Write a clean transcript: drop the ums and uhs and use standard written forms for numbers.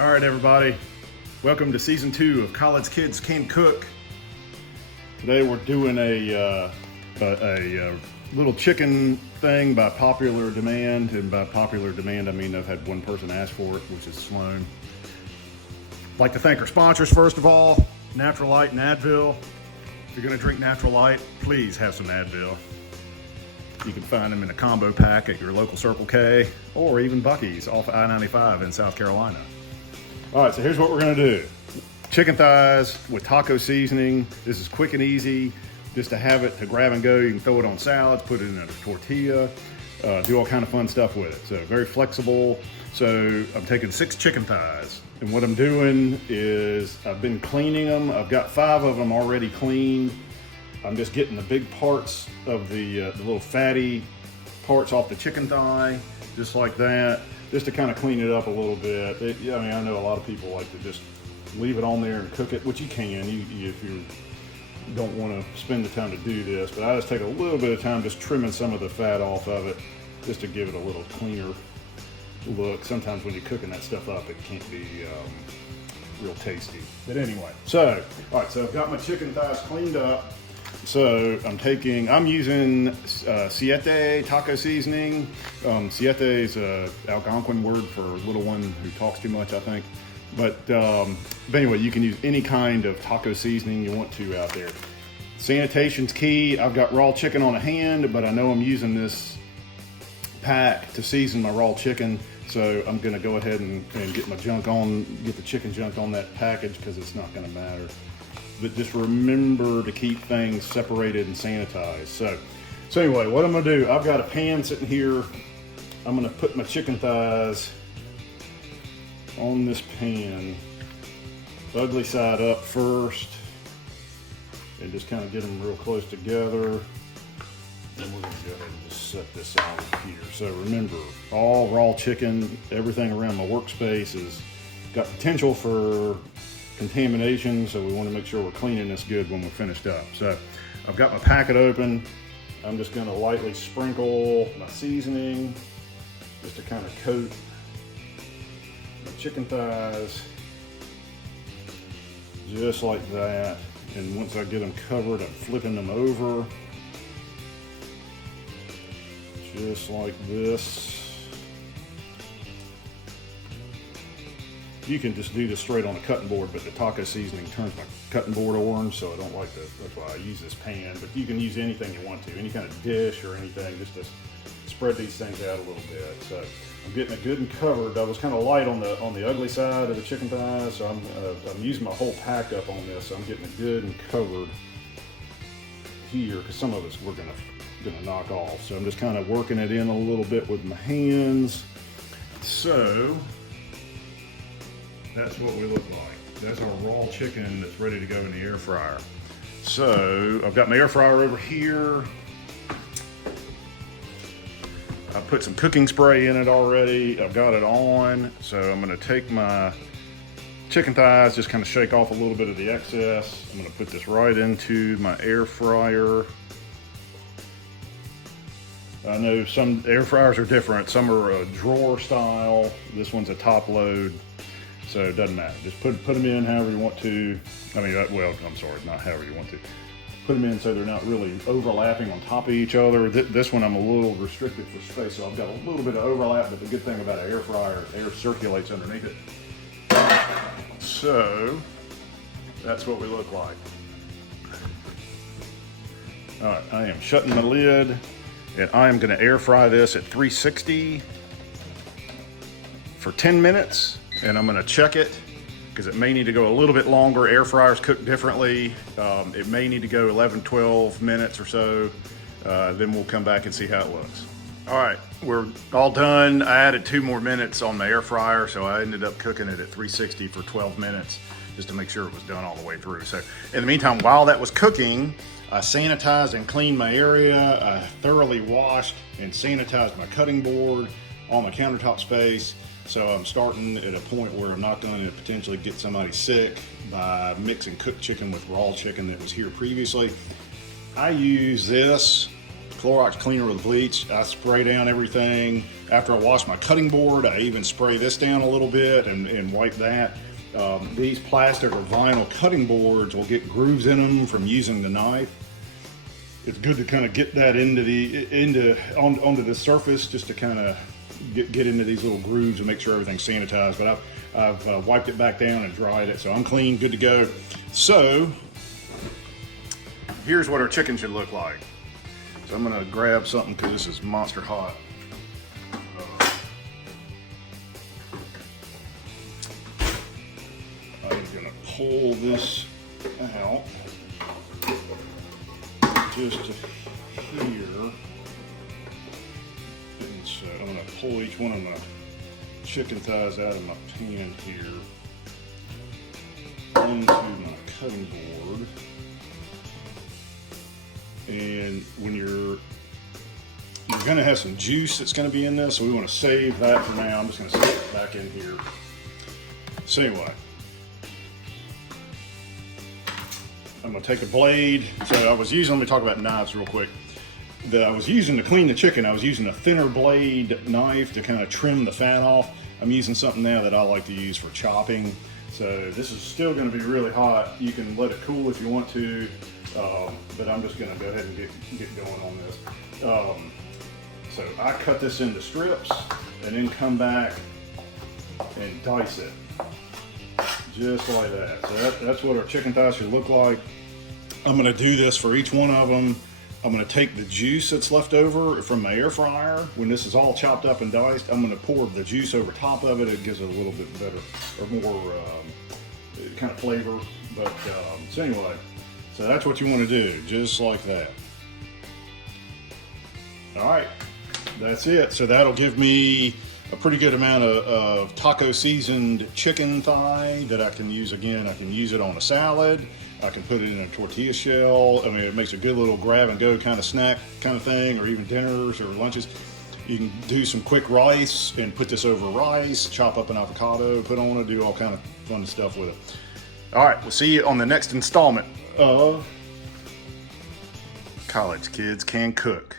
All right, everybody. Welcome to season 2 of College Kids Can Cook. Today we're doing a little chicken thing by popular demand, and by popular demand I mean I've had one person ask for it, which is Sloan. I'd like to thank our sponsors first of all, Natural Light and Advil. If you're going to drink Natural Light, please have some Advil. You can find them in a combo pack at your local Circle K or even Buc-ee's off I-95 in South Carolina. All right, so here's what we're gonna do. Chicken thighs with taco seasoning. This is quick and easy, just to have it to grab and go. You can throw it on salads, put it in a tortilla, do all kind of fun stuff with it. So very flexible. So I'm taking 6 chicken thighs, and what I'm doing is I've been cleaning them. I've got 5 of them already cleaned. I'm just getting the big parts of the little fatty parts off the chicken thigh, just like that, just to kind of clean it up a little bit. I know a lot of people like to just leave it on there and cook it, which you can if you don't want to spend the time to do this, but I just take a little bit of time just trimming some of the fat off of it, just to give it a little cleaner look. Sometimes when you're cooking that stuff up, it can't be real tasty. But anyway, all right, so I've got my chicken thighs cleaned up. So I'm using Siete taco seasoning. Siete is a Algonquin word for little one who talks too much, I think. But anyway, you can use any kind of taco seasoning you want to out there. Sanitation's key. I've got raw chicken on hand, but I know I'm using this pack to season my raw chicken. So I'm gonna go ahead and get the chicken junk on that package, because it's not gonna matter. But just remember to keep things separated and sanitized. So anyway, what I'm gonna do, I've got a pan sitting here. I'm gonna put my chicken thighs on this pan, ugly side up first, and just kind of get them real close together. And we're gonna go ahead and just set this out here. So remember, all raw chicken, everything around my workspace has got potential for contamination, so we want to make sure we're cleaning this good when we're finished up. So I've got my packet open. I'm just going to lightly sprinkle my seasoning just to kind of coat my chicken thighs, just like that. And once I get them covered, I'm flipping them over just like this. You can just do this straight on a cutting board, but the taco seasoning turns my cutting board orange, so I don't like to. That's why I use this pan. But you can use anything you want to, any kind of dish or anything, just to spread these things out a little bit. So I'm getting it good and covered. I was kind of light on the ugly side of the chicken thighs, so I'm using my whole pack up on this. So I'm getting it good and covered here, because some of us we're gonna knock off. So I'm just kind of working it in a little bit with my hands. So that's what we look like. That's our raw chicken that's ready to go in the air fryer. So I've got my air fryer over here. I put some cooking spray in it already. I've got it on. So I'm gonna take my chicken thighs, just kind of shake off a little bit of the excess. I'm gonna put this right into my air fryer. I know some air fryers are different. Some are a drawer style. This one's a top load. So it doesn't matter. Just put them in however you want to. I'm sorry, not however you want to. Put them in so they're not really overlapping on top of each other. This one I'm a little restricted for space, so I've got a little bit of overlap, but the good thing about an air fryer, air circulates underneath it. So that's what we look like. All right, I am shutting my lid, and I am gonna air fry this at 360 for 10 minutes. And I'm gonna check it, because it may need to go a little bit longer. Air fryers cook differently. It may need to go 11, 12 minutes or so. Then we'll come back and see how it looks. All right, we're all done. I added 2 more minutes on my air fryer, so I ended up cooking it at 360 for 12 minutes, just to make sure it was done all the way through. So in the meantime, while that was cooking, I sanitized and cleaned my area. I thoroughly washed and sanitized my cutting board, all my countertop space. So I'm starting at a point where I'm not going to potentially get somebody sick by mixing cooked chicken with raw chicken that was here previously. I use this Clorox cleaner with bleach. I spray down everything. After I wash my cutting board, I even spray this down a little bit and wipe that. These plastic or vinyl cutting boards will get grooves in them from using the knife. It's good to kind of get that onto the surface, just to kind of get into these little grooves and make sure everything's sanitized. But I've wiped it back down and dried it, so I'm clean, good to go. So here's what our chicken should look like. So I'm gonna grab something because this is monster hot. I'm gonna pull this out just to here. And so I'm gonna pull each one of my chicken thighs out of my pan here onto my cutting board. And when you're gonna have some juice that's gonna be in this, so we want to save that for now. I'm just gonna set it back in here. So anyway, I'm gonna take a blade. So let me talk about knives real quick. I was using to clean the chicken, I was using a thinner blade knife to kind of trim the fat off. I'm using something now that I like to use for chopping. So this is still gonna be really hot. You can let it cool if you want to. But I'm just gonna go ahead and get going on this. So I cut this into strips and then come back and dice it, just like that. So that's what our chicken thighs should look like. I'm gonna do this for each one of them. I'm gonna take the juice that's left over from my air fryer. When this is all chopped up and diced, I'm gonna pour the juice over top of it. It gives it a little bit better, or more kind of flavor. But so anyway, so that's what you want to do, just like that. All right, that's it. So that'll give me a pretty good amount of taco seasoned chicken thigh that I can use. Again, I can use it on a salad. I can put it in a tortilla shell. I mean, it makes a good little grab and go kind of snack kind of thing, or even dinners or lunches. You can do some quick rice and put this over rice, chop up an avocado, put on it, do all kind of fun stuff with it. All right, we'll see you on the next installment of College Kids Can Cook.